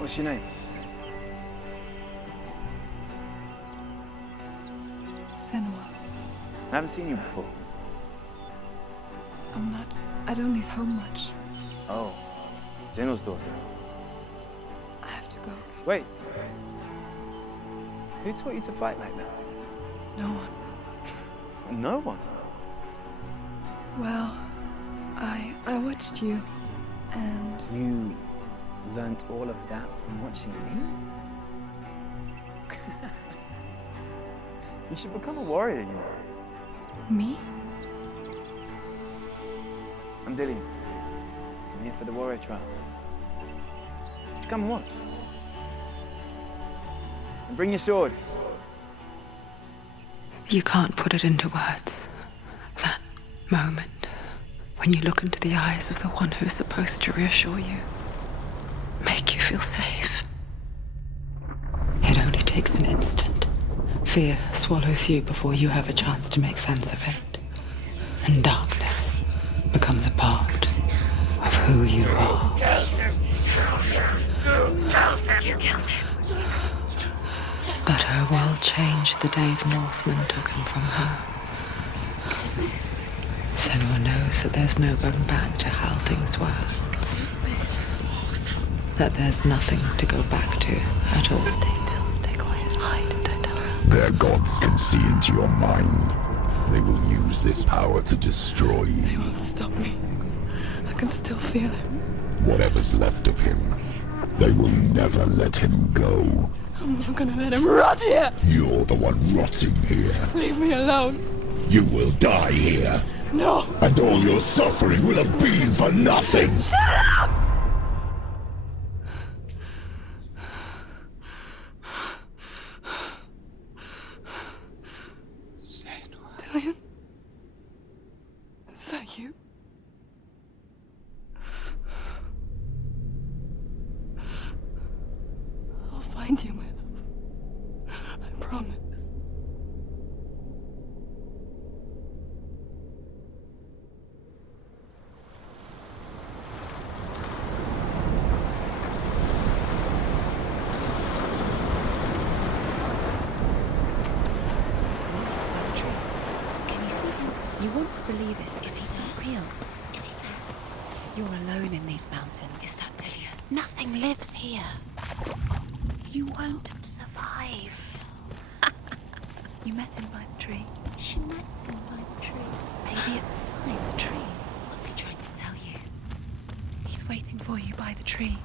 What's your name? Senua. I haven't seen you before. I don't leave home much. Oh, Zenua's daughter. I have to go. Wait. Who taught you to fight like that? No one. No one? Well, I watched you, and... You learnt all of that from watching me? You should become a warrior, you know. Me? I'm Dillian. I'm here for the warrior trials. Just come and watch. And bring your sword. You can't put it into words. That moment, when you look into the eyes of the one who is supposed to reassure you, make you feel safe. It only takes an instant. Fear swallows you before you have a chance to make sense of it. And darkness becomes a part of who you are. You killed him. But her world changed the day the Northmen took him from her. Senua knows that there's no going back to how things were. That there's nothing to go back to at all. Stay still, stay quiet, hide, don't tell her. Their gods can see into your mind. They will use this power to destroy you. They won't stop me. I can still feel it. Whatever's left of him, they will never let him go. I'm not gonna let him rot here! You're the one rotting here. Leave me alone. You will die here. No! And all your suffering will have been for nothing. Shut up! Dillian? Is that you? I'll find you, my love. I promise. You want to believe it. Is he not real? Is he there? You're alone in these mountains. Is that Dillian? Nothing lives here. You won't survive. You met him by the tree. She met him by the tree. Maybe it's a sign, the tree. What's he trying to tell you? He's waiting for you by the tree.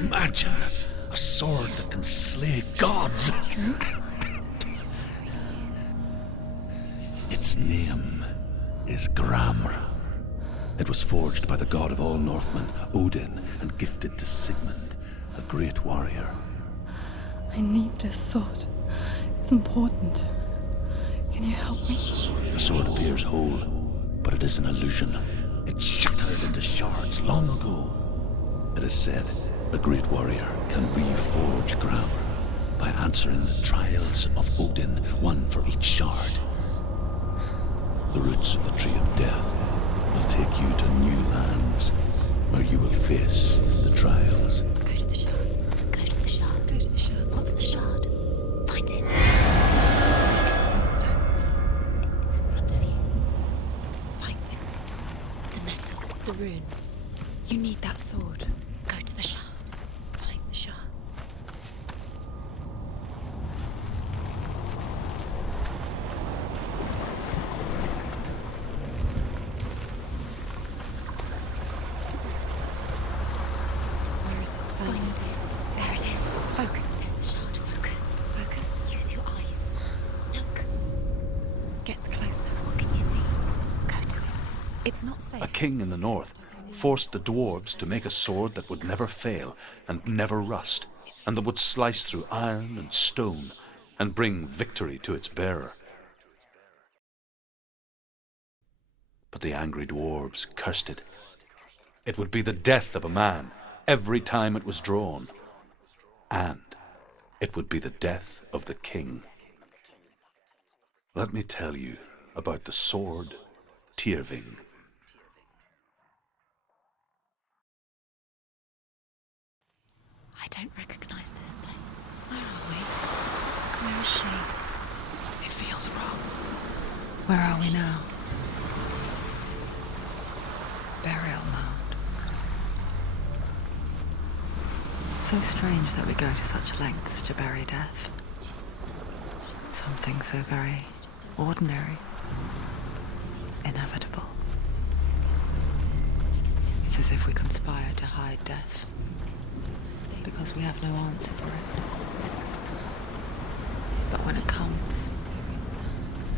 Imagine a sword that can slay gods. Its name is Gramr. It was forged by the god of all Northmen, Odin, and gifted to Sigmund, a great warrior. I need this sword. It's important. Can you help me? The sword appears whole, but it is an illusion. It shattered into shards long ago. It is said a great warrior can reforge Gramr by answering the trials of Odin, one for each shard. The roots of the Tree of Death will take you to new lands where you will face the trials. Go to the shard. Go to the shard. Go to the shard. What's the shard? Find it. Stones. the runes. You need that sword. Go to the shard. Find the shards. Where is it? Find it. There it is. Focus. It's the shard. Focus. Focus. Use your eyes. Look. Get closer. What can you see? Go to it. It's not safe. A king in the north forced the dwarves to make a sword that would never fail and never rust, and that would slice through iron and stone and bring victory to its bearer. But the angry dwarves cursed it. It would be the death of a man every time it was drawn, and it would be the death of the king. Let me tell you about the sword Tyrving. I don't recognize this place. Where are we? Where is she? It feels wrong. Where are we now? Burial mound. So strange that we go to such lengths to bury death. Something so very ordinary, inevitable. It's as if we conspire to hide death, because we have no answer for it. But when it comes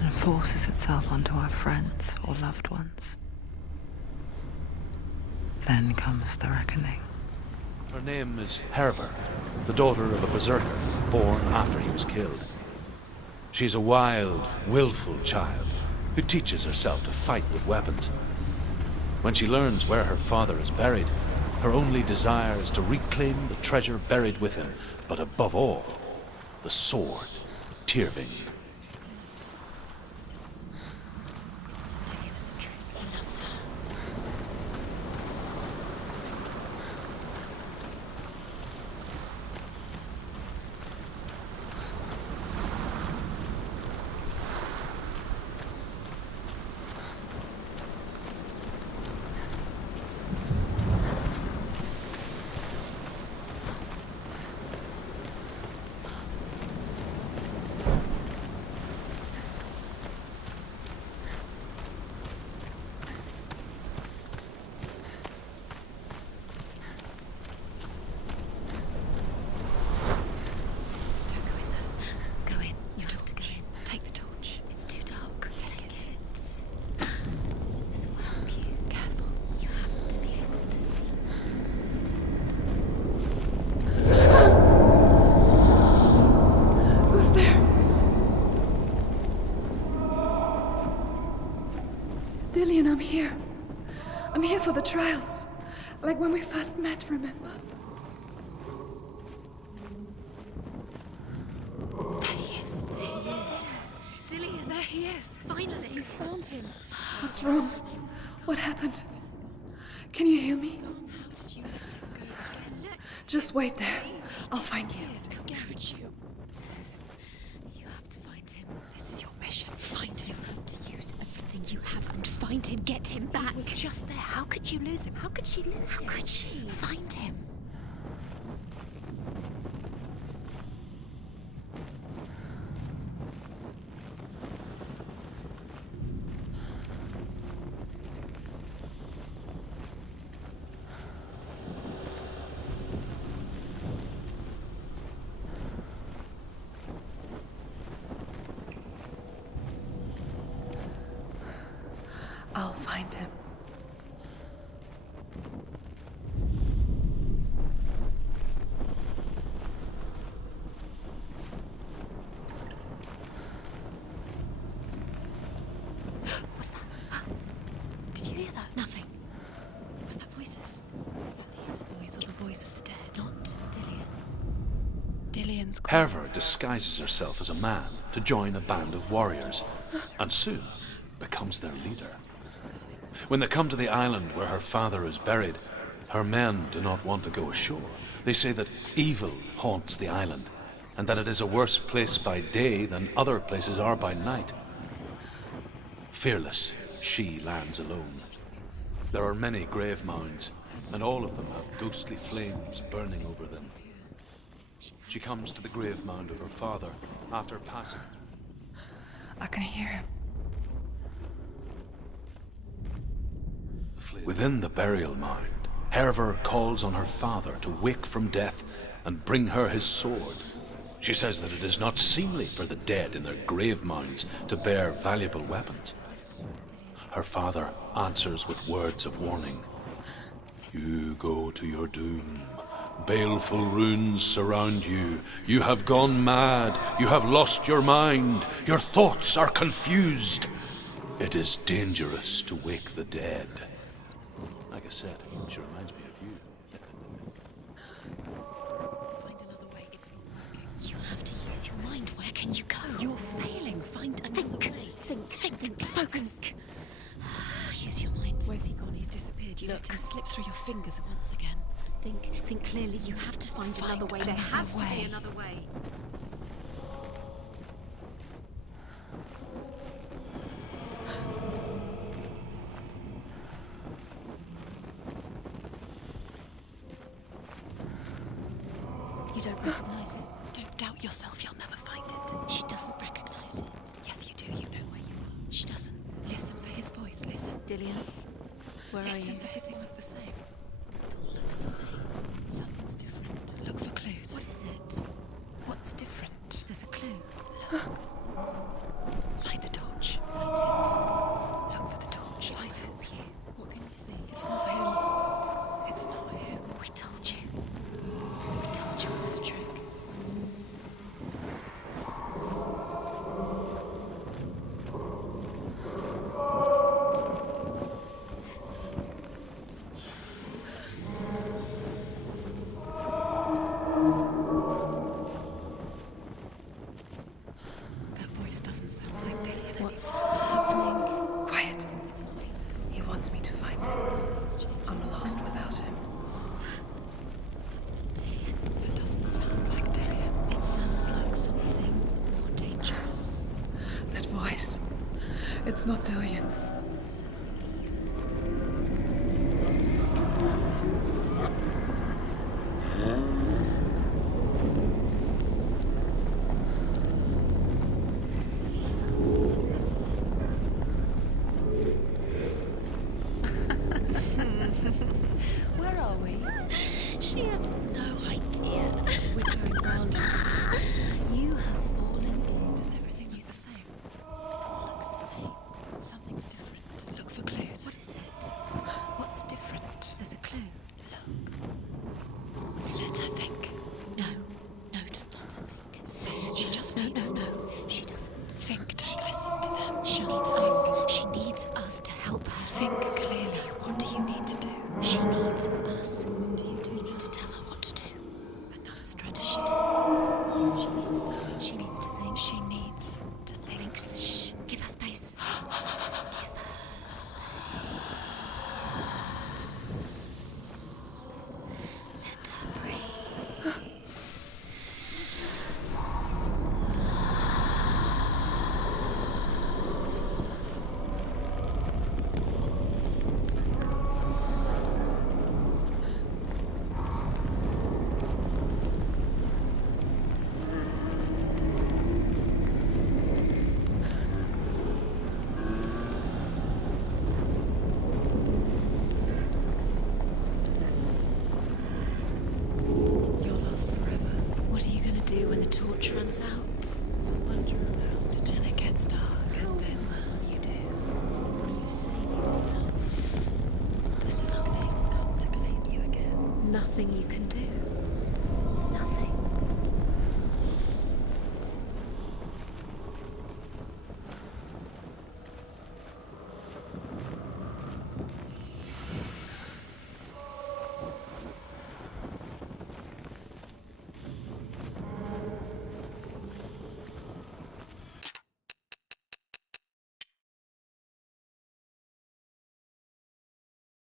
and forces itself onto our friends or loved ones, then comes the reckoning. Her name is Herver, the daughter of a berserker born after he was killed. She's a wild, willful child who teaches herself to fight with weapons. When she learns where her father is buried, her only desire is to reclaim the treasure buried with him, but above all, the sword, Tyrving. He loves her. Dillian, I'm here. I'm here for the trials. Like when we first met, remember? There he is. There he is. Dillian, there he is. Finally. You found him. What's wrong? What happened? Can you hear me? How did you let him go again? Just wait there. I'll find you. How could you? You have to find him. This is your mission. Find him. You have to use everything you have and find him. Get him back. He was just there. How could you lose him? How could she lose him? How could she? Find him. I'll find him. What's that? Did you hear that? Nothing. Was that voices? Is that his voice or the voice of the dead? Not Dillian. Dillian's call. Herver disguises herself as a man to join a band of warriors, and soon becomes their leader. When they come to the island where her father is buried, her men do not want to go ashore. They say that evil haunts the island, and that it is a worse place by day than other places are by night. Fearless, she lands alone. There are many grave mounds, and all of them have ghostly flames burning over them. She comes to the grave mound of her father after passing. I can hear him. Within the burial mound, Herver calls on her father to wake from death and bring her his sword. She says that it is not seemly for the dead in their grave mounds to bear valuable weapons. Her father answers with words of warning. You go to your doom. Baleful runes surround you. You have gone mad. You have lost your mind. Your thoughts are confused. It is dangerous to wake the dead. Like I said, she reminds me of you. Find another way. It's not working. You have to use your mind. Where can you go? You're failing. Find another way. Think. Focus. Use your mind. Where's he gone? He's disappeared. You let him slip through your fingers once again. Think clearly. You have to find another way. There has to be another way. You don't recognize it. Don't doubt yourself. You'll never find it. She doesn't recognize it. Yes, you do. You know where you are. She doesn't. Listen for his voice. Listen. Dillian, where are you? Listen for his look the same. It all looks the same. Something's different. Look for clues. What is it? What's different? There's a clue. Look. Light the torch. Light it. Look for the torch. Light it. What can you see? It's not him. It's not him. We told you. We told you it was a trick. That voice doesn't sound like Dillian. What's happening? Quiet. It's not me. He wants me to find him. I'm lost without him. That's not Dillian. That doesn't sound like Dillian. It sounds like something more dangerous. That voice. It's not Dillian. Where are we? She has no idea. We're going round in circles. You have fallen in. Does everything look the same? It all looks the same. Something's different. Look for clues. What is it? What's different? There's a clue. Look. Let her think. No, don't let her think. Space. She just needs. No. She doesn't. Think. Don't listen to them. Just us. She needs us to help her. Think clearly. What do you need to do? She needs us. What do you do? We need to tell her what to do. Another strategy. She needs to think. She needs to think. She needs to think. Shh. Give her space. Give her space. Let her breathe. What are you going to do when the torch runs out? Wander around until it gets dark, and then you do. You say to yourself, there's nothing will come to claim you again. Nothing you can do.